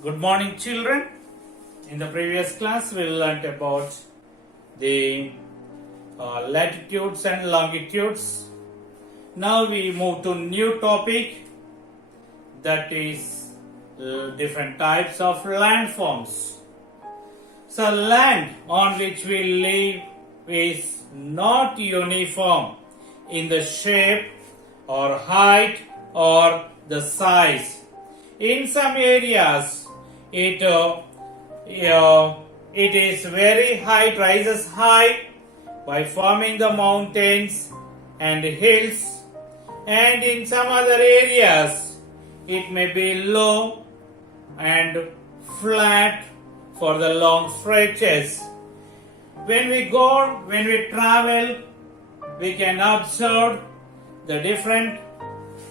Good morning, children. In the previous class, we learnt about the latitudes and longitudes. Now we move to new topic, that is different types of landforms. So land on which we live is not uniform in the shape or height or the size. In some areas, it is very high, it rises high by forming the mountains and hills, and in some other areas it may be low and flat for the long stretches. When we travel, we can observe the different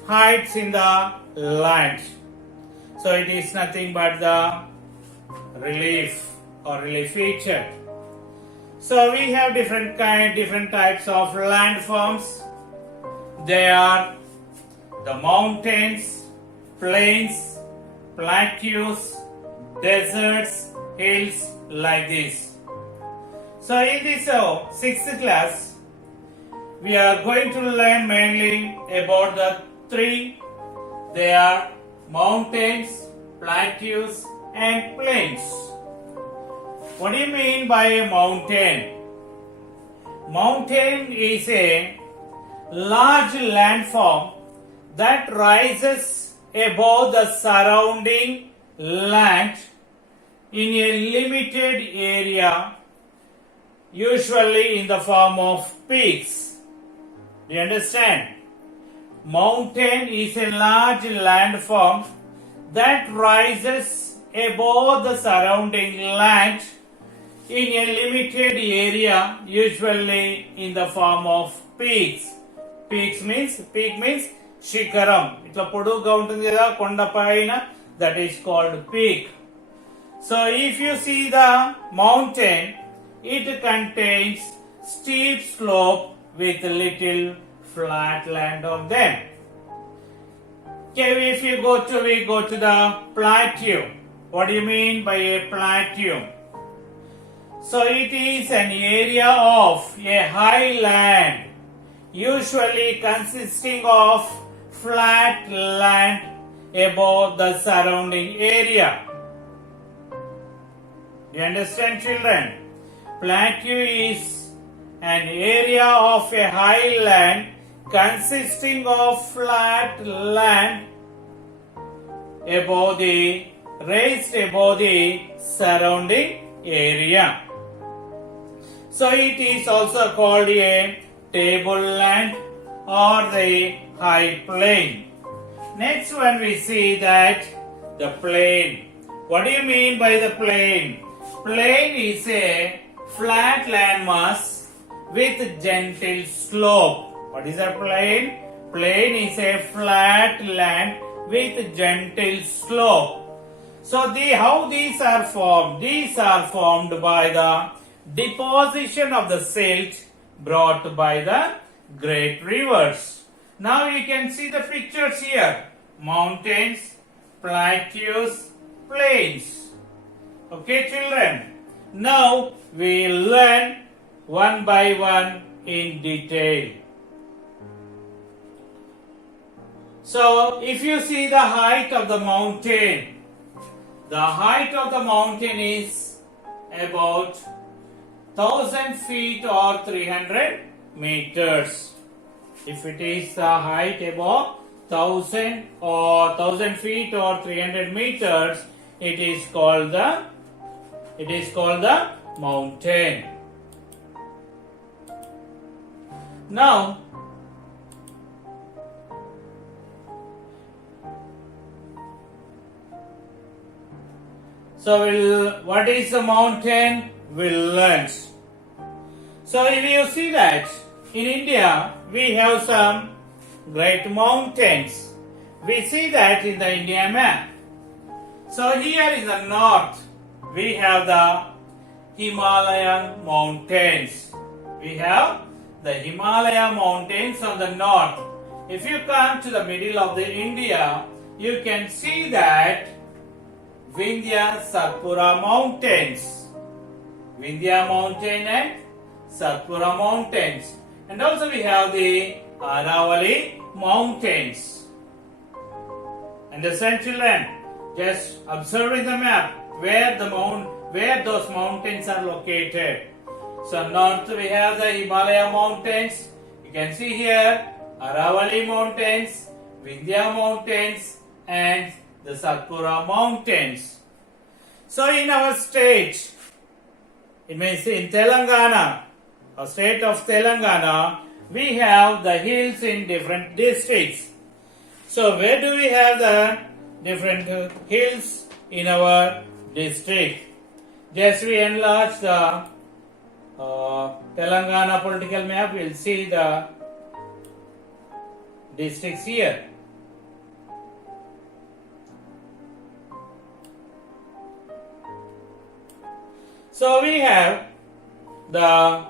heights in the land. So it is nothing but the relief or relief feature. So we have different types of landforms. They are the mountains, plains, plateaus, deserts, hills, like this. So in this 6th class, we are going to learn mainly about the three. They are mountains, plateaus, and plains. What do you mean by a mountain? Mountain is a large landform that rises above the surrounding land in a limited area, usually in the form of peaks. Do you understand? Mountain is a large landform that rises above the surrounding land in a limited area, usually in the form of peaks. Peak means shikaram. Itla poduga untundi kada konda paina, that is called peak. So if you see the mountain, it contains steep slope with little flat land on them. Okay, if we go to the plateau. What do you mean by a plateau? So it is an area of a high land, usually consisting of flat land above the surrounding area. Do you understand, children? Plateau is an area of a high land consisting of flat land raised above the surrounding area. So it is also called a tableland or the high plain. Next one we see that the plain. What do you mean by the plain? Plain is a flat landmass with gentle slope. What is a plain? Plain is a flat land with gentle slope. So how these are formed? These are formed by the deposition of the silt brought by the great rivers. Now you can see the pictures here. Mountains, plateaus, plains. Okay, children. Now we will learn one by one in detail. So if you see the height of the mountain is about 1000 feet or 300 meters. If it is the height above 1000 feet or 300 meters, it is called the mountain. Now what is a mountain? We'll learn. So if you see that in India we have some great mountains. We see that in the India map. So here in the north we have the Himalayan mountains. We have the Himalaya mountains on the north. If you come to the middle of the India, you can see that Vindhya Satpura mountains. Vindhya mountain and Satpura mountains. And also we have the Aravali mountains. Understand, children? Just observe in the map where those mountains are located. So north we have the Himalaya mountains. You can see here Aravali mountains, Vindhya mountains, and the Satpura mountains. So in our state, it means in Telangana, a state of Telangana, we have the hills in different districts. So where do we have the different hills in our district? Just we enlarge the Telangana political map, we'll see the districts here. So we have the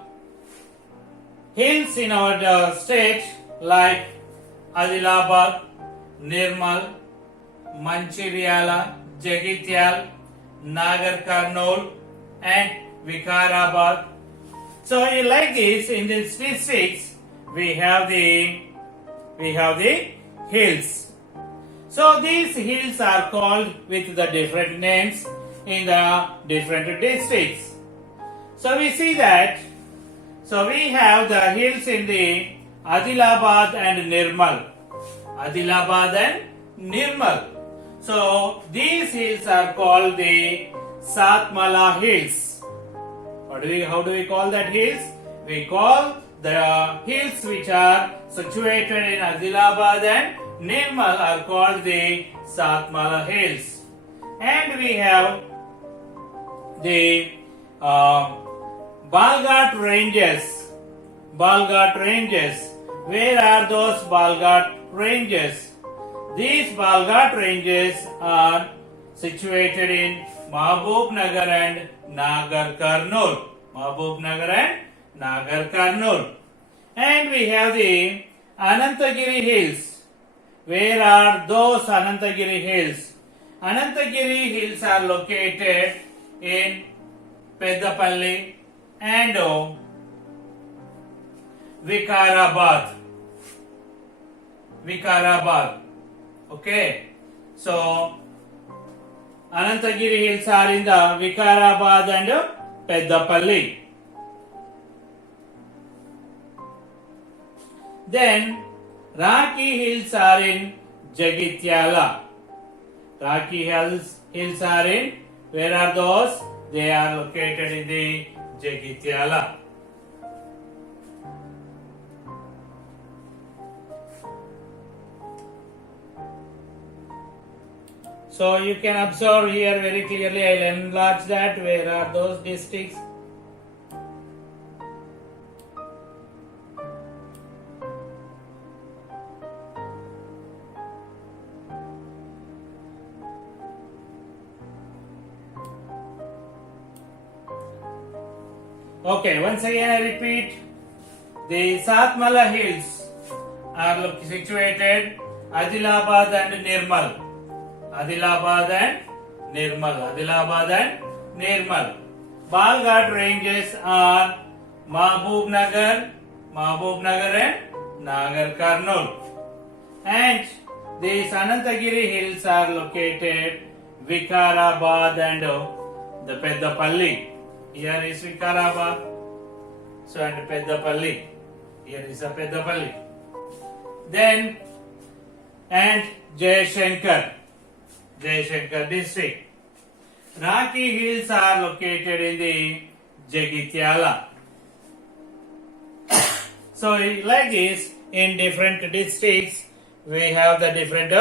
hills in our state like Adilabad, Nirmal, Manchiryala, Jagityal, Nagar Karnool, and Vikarabad. So like this, in these districts, we have the hills. So these hills are called with the different names in the different districts. So we see that. So we have the hills in the Adilabad and Nirmal. Adilabad and Nirmal. So these hills are called the Satmala hills. How do we call that hills? We call the hills which are situated in Adilabad and Nirmal are called the Satmala hills. And we have the Balghat ranges. Balghat ranges. Where are those Balghat ranges? These Balghat ranges are situated in Mahbubnagar and Nagar Karnool. Mahbubnagar and Nagar Karnool. And we have the Anantagiri hills. Where are those Anantagiri hills? Anantagiri hills are located in Peddapalli and Vikarabad. Vikarabad. Okay. So Anantagiri hills are in the Vikarabad and Peddapalli. Then Raki hills are in Jagityala. Raki hills are in, where are those? They are located in the Jagityala. So you can observe here very clearly. I will enlarge that. Where are those districts? Okay, once again I repeat. The Satmala hills are situated Adilabad and Nirmal. Adilabad and Nirmal. Adilabad and Nirmal. Balghat ranges are Mahbubnagar and Nagar Karnool. And the Anantagiri hills are located Vikarabad and the Peddapalli. Here is Vikarabad. So and Peddapalli. Here is a Peddapalli. Then and Jayashankar district. Raki hills are located in the Jagityala. So like this, in different districts, we have the different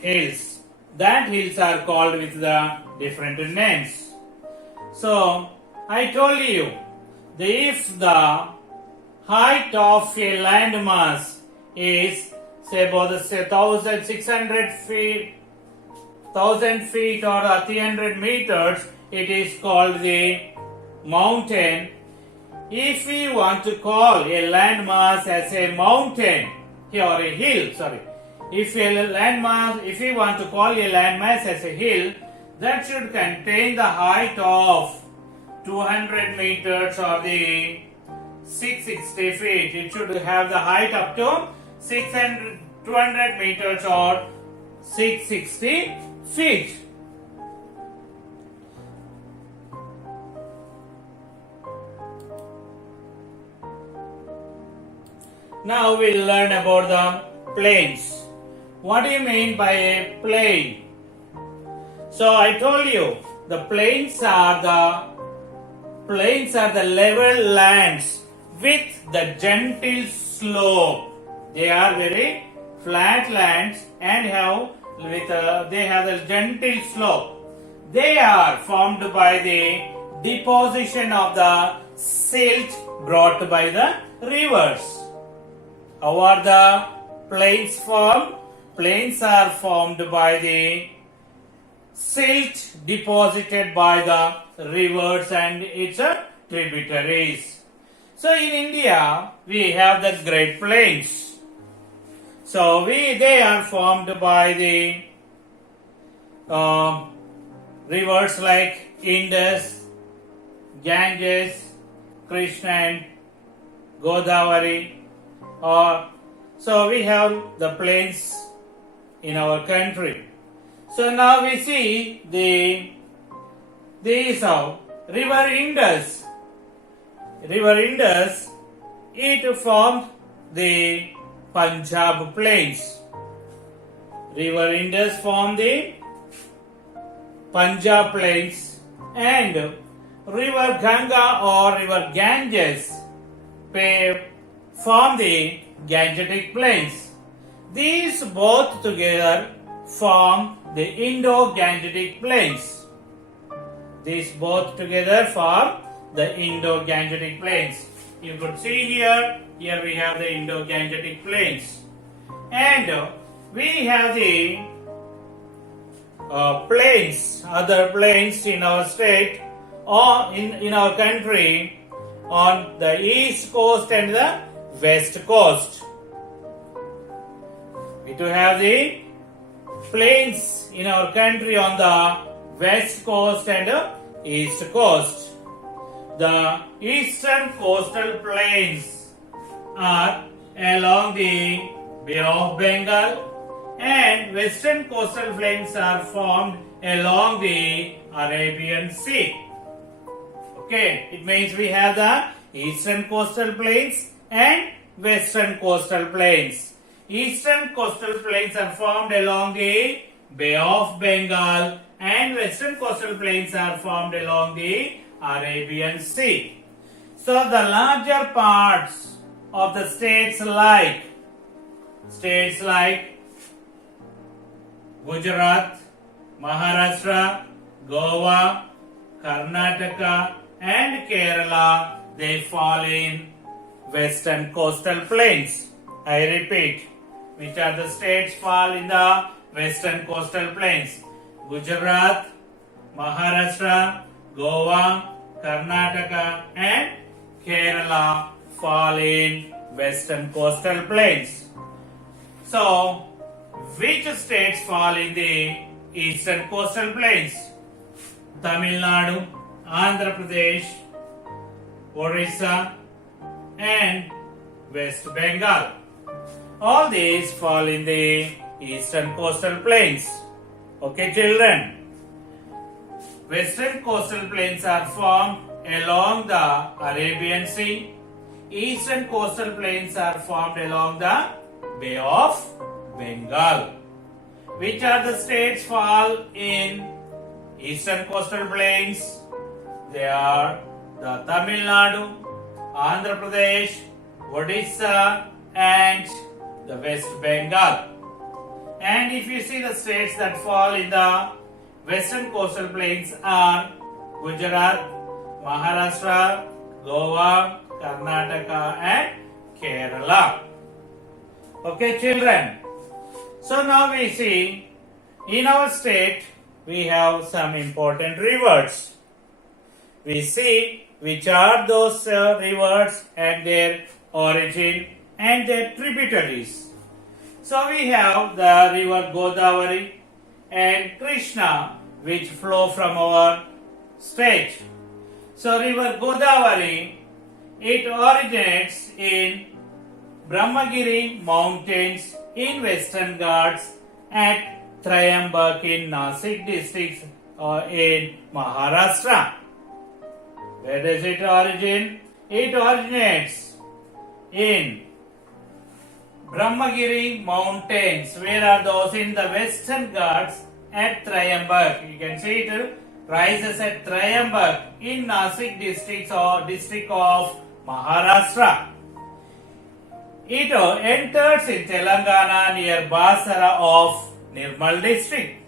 hills. That hills are called with the different names. So I told you, if the height of a landmass is say about 1,600 feet, 1,000 feet or 300 meters, it is called the mountain. If we want to call a landmass as a mountain, or a hill, sorry. If a landmass, if we want to call a landmass as a hill, that should contain the height of 200 meters or the 660 feet. It should have the height up to 200 meters or 660 feet. Now we'll learn about the plains. What do you mean by a plain? So I told you the plains are the level lands with the gentle slope. They are very flat lands and they have the gentle slope. They are formed by the deposition of the silt brought by the rivers. How are the plains formed? Plains are formed by the silt deposited by the rivers and its tributaries. So in India, we have the Great Plains. So they are formed by the rivers like Indus, Ganges, Krishna and Godavari. So we have the plains in our country. So now we see these are River Indus. River Indus, it formed the Punjab plains. River Indus formed the Punjab plains, and River Ganga or River Ganges form the Gangetic plains. These both together form the Indo-Gangetic plains. These both together form the Indo-Gangetic plains. You could see here we have the Indo-Gangetic plains. And we have the plains, other plains in our state or in our country on the east coast and the west coast. We do have the plains in our country on the west coast and east coast. The eastern coastal plains are along the Bay of Bengal, and western coastal plains are formed along the Arabian Sea. Okay, it means we have the eastern coastal plains and western coastal plains. Eastern coastal plains are formed along the Bay of Bengal, and western coastal plains are formed along the Arabian Sea. So the larger parts of the states like Gujarat, Maharashtra, Goa, Karnataka and Kerala, they fall in western coastal plains. I repeat, which are the states fall in the western coastal plains? Gujarat, Maharashtra, Goa, Karnataka and Kerala fall in western coastal plains. So, which states fall in the eastern coastal plains? Tamil Nadu, Andhra Pradesh, Orissa and West Bengal. All these fall in the eastern coastal plains. Okay, children. Western coastal plains are formed along the Arabian Sea. Eastern coastal plains are formed along the Bay of Bengal. Which are the states fall in eastern coastal plains? They are the Tamil Nadu, Andhra Pradesh, Odisha and the West Bengal. And if you see the states that fall in the western coastal plains are Gujarat, Maharashtra, Goa, Karnataka and Kerala. Okay, children. So now we see in our state we have some important rivers. We see which are those rivers and their origin and their tributaries. So we have the river Godavari and Krishna which flow from our state. So river Godavari, it originates in Brahmagiri mountains in Western Ghats at Trayambak in Nasik district in Maharashtra. Where does it originate? It originates in Brahmagiri mountains. Where are those? In the Western Ghats at Trayambak. You can see it rises at Trayambak in Nasik district or district of Maharashtra. It enters in Telangana near Basara of Nirmal district.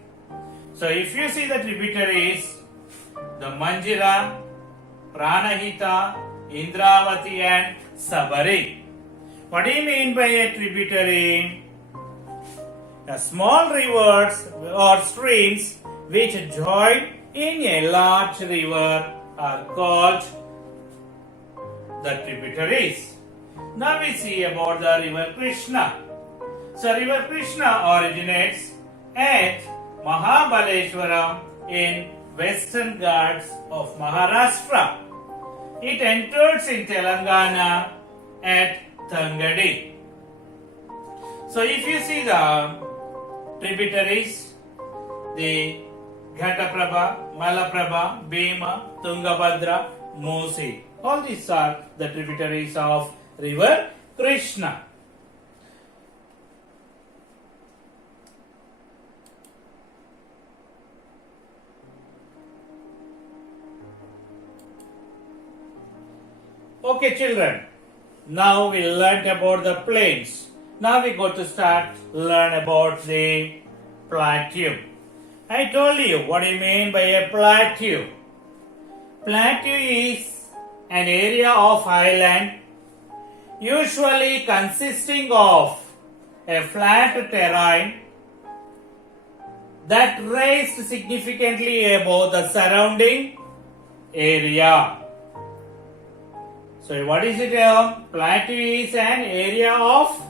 So if you see the tributaries, the Manjira, Pranahita, Indravati and Sabari. What do you mean by a tributary? The small rivers or streams which join in a large river are called the tributaries. Now we see about the river Krishna. So river Krishna originates at Mahabaleshwaram in Western Ghats of Maharashtra. It enters in Telangana at Thangadi. So if you see the tributaries, the Ghataprabha, Malaprabha, Bhima, Tungabhadra, Musi. All these are the tributaries of river Krishna. Okay, children. Now we learnt about the plains. Now we go to learn about the plateau. I told you what do you mean by a plateau. Plateau is an area of highland usually consisting of a flat terrain that raised significantly above the surrounding area. So what is it? Plateau is an area of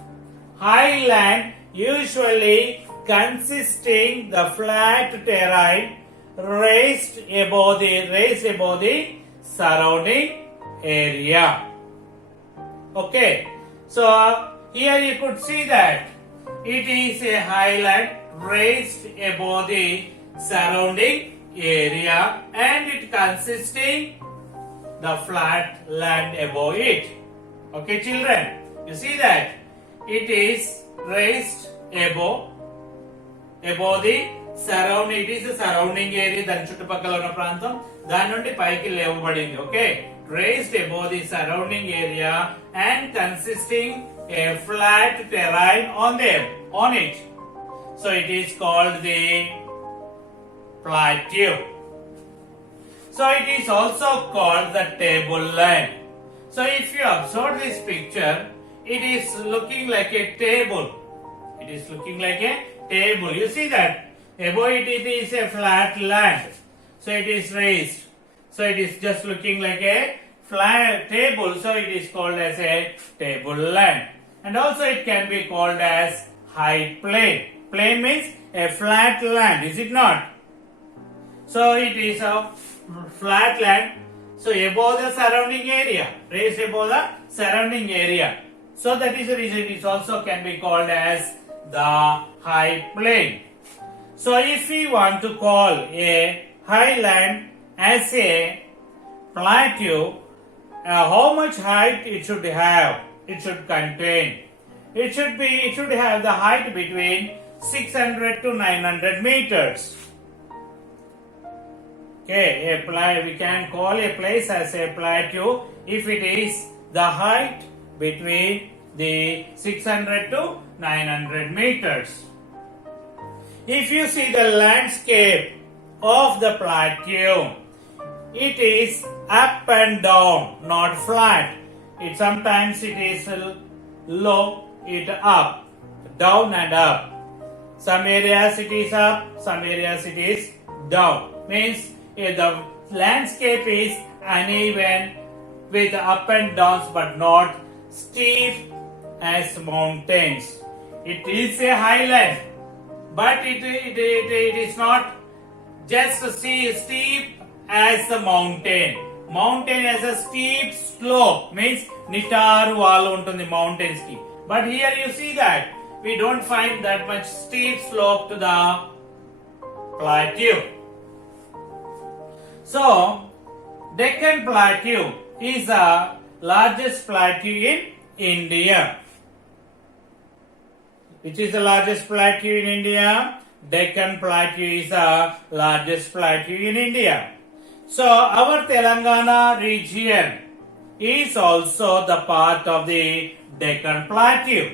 highland usually consisting the flat terrain raised above the surrounding area. Okay, so here you could see that it is a highland raised above the surrounding area and it consisting the flat land above it. Okay, children, you see that it is raised above the surrounding. It is the surrounding area. దాని చుట్టుపక్కల ఉన్న ప్రాంతం దాని నుండి పైకి లేవబడింది. Okay, raised above the surrounding area and consisting a flat terrain on it. So it is called the plateau. So it is also called the tableland. So if you observe this picture, it is looking like a table. It is looking like a table. You see that above it is a flat land. So it is raised. So it is just looking like a flat table. So it is called as a tableland. And also it can be called as high plain. Plain means a flat land, is it not? So it is a flat land, so above the surrounding area, raised above the surrounding area. So that is the reason it is also can be called as the high plain. So if we want to call a highland as a plateau, how much height it should have? It should contain. It should have the height between 600 to 900 meters. Okay, we can call a place as a plateau if it is the height between the 600 to 900 meters. If you see the landscape of the plateau, it is up and down, not flat. Sometimes it is low, it up, down and up. Some areas it is up, some areas it is down. Means the landscape is uneven with up and downs but not steep as mountains. It is a highland, but it is not just steep as the mountain. Mountain has a steep slope, means nitaru wall untundi mountains ki. But here you see that we don't find that much steep slope to the plateau. So, Deccan Plateau is the largest plateau in India. Which is the largest plateau in India? Deccan Plateau is the largest plateau in India. So, our Telangana region is also the part of the Deccan Plateau.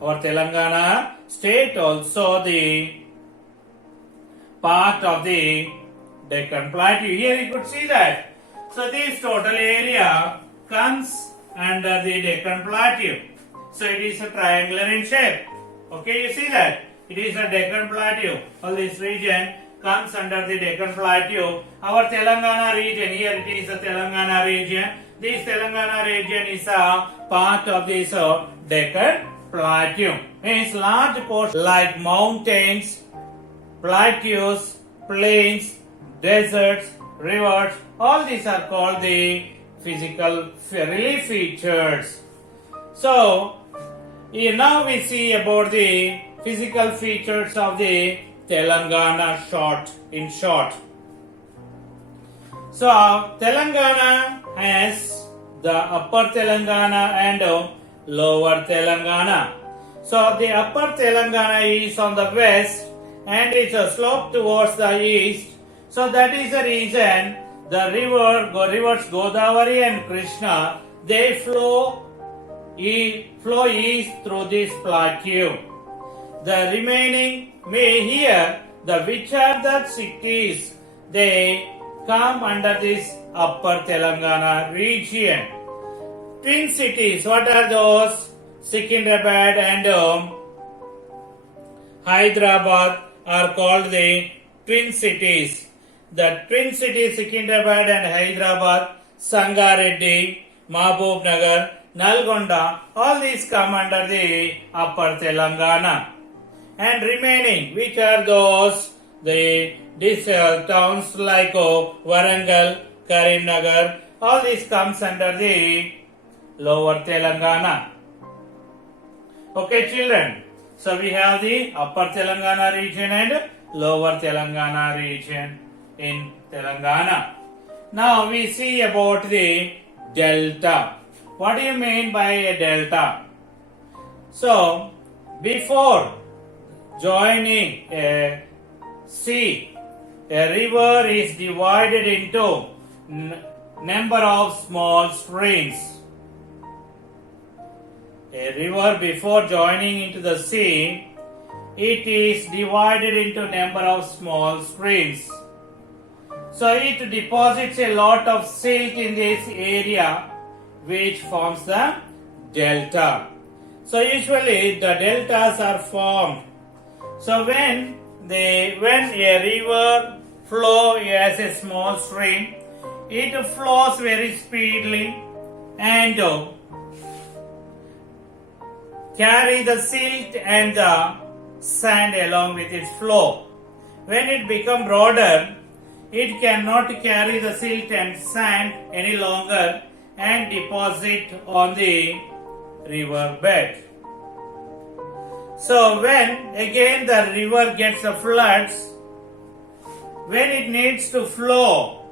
Our Telangana state also the part of the Deccan Plateau. Here you could see that. So this total area comes under the Deccan Plateau. So it is a triangular in shape. Okay, you see that? It is a Deccan Plateau. All this region comes under the Deccan Plateau. Our Telangana region, here it is a Telangana region. This Telangana region is a part of this Deccan Plateau. Means large portion like mountains, plateaus, plains, deserts, rivers, all these are called the physical relief features. So, now we see about the physical features of the Telangana in short. So, Telangana has the upper Telangana and lower Telangana. So, the upper Telangana is on the west and it's a slope towards the east. So, that is the reason the rivers Godavari and Krishna, they flow east through this plateau. The remaining here, which are the cities, they come under this upper Telangana region. Twin cities, what are those? Secunderabad and Hyderabad are called the twin cities. The twin cities Secunderabad and Hyderabad, Sangareddy, Mahbub Nagar, Nalgonda, all these come under the upper Telangana. And remaining, which are those? These towns like Warangal, Karimnagar, all these comes under the lower Telangana. Okay, children. So we have the upper Telangana region and lower Telangana region in Telangana. Now we see about the delta. What do you mean by a delta? So, before joining a sea, a river is divided into number of small streams. A river before joining into the sea, it is divided into number of small streams. So it deposits a lot of silt in this area which forms the delta. So usually the deltas are formed. So when a river flow as a small stream, it flows very speedily and carry the silt and the sand along with its flow. When it becomes broader, it cannot carry the silt and sand any longer and deposit on the river bed. So when again the river gets the floods, when it needs to flow,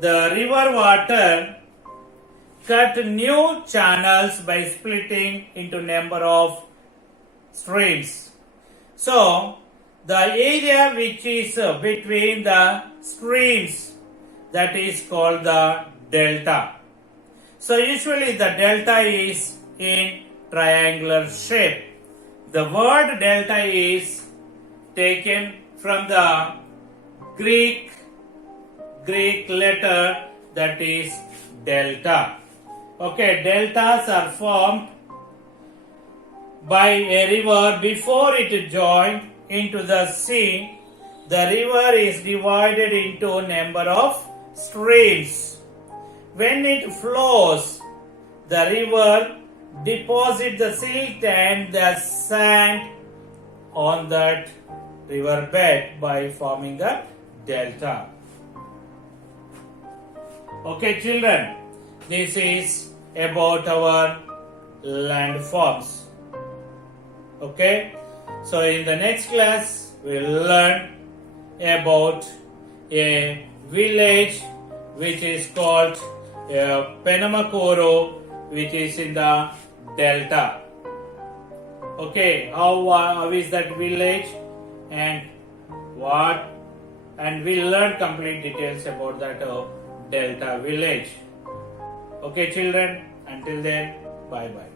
the river water cut new channels by splitting into number of streams. So the area which is between the streams, that is called the delta. So usually the delta is in triangular shape. The word delta is taken from the Greek letter, that is delta. Okay, deltas are formed by a river before it joined into the sea. The river is divided into number of streams. When it flows, the river deposit the silt and the sand on that river bed by forming a delta. Okay, children, this is about our landforms. Okay, so in the next class we'll learn about a village which is called Penamakoro, which is in the delta. Okay, how is that village and what, and we'll learn complete details about that delta village. Okay, children, until then, bye bye.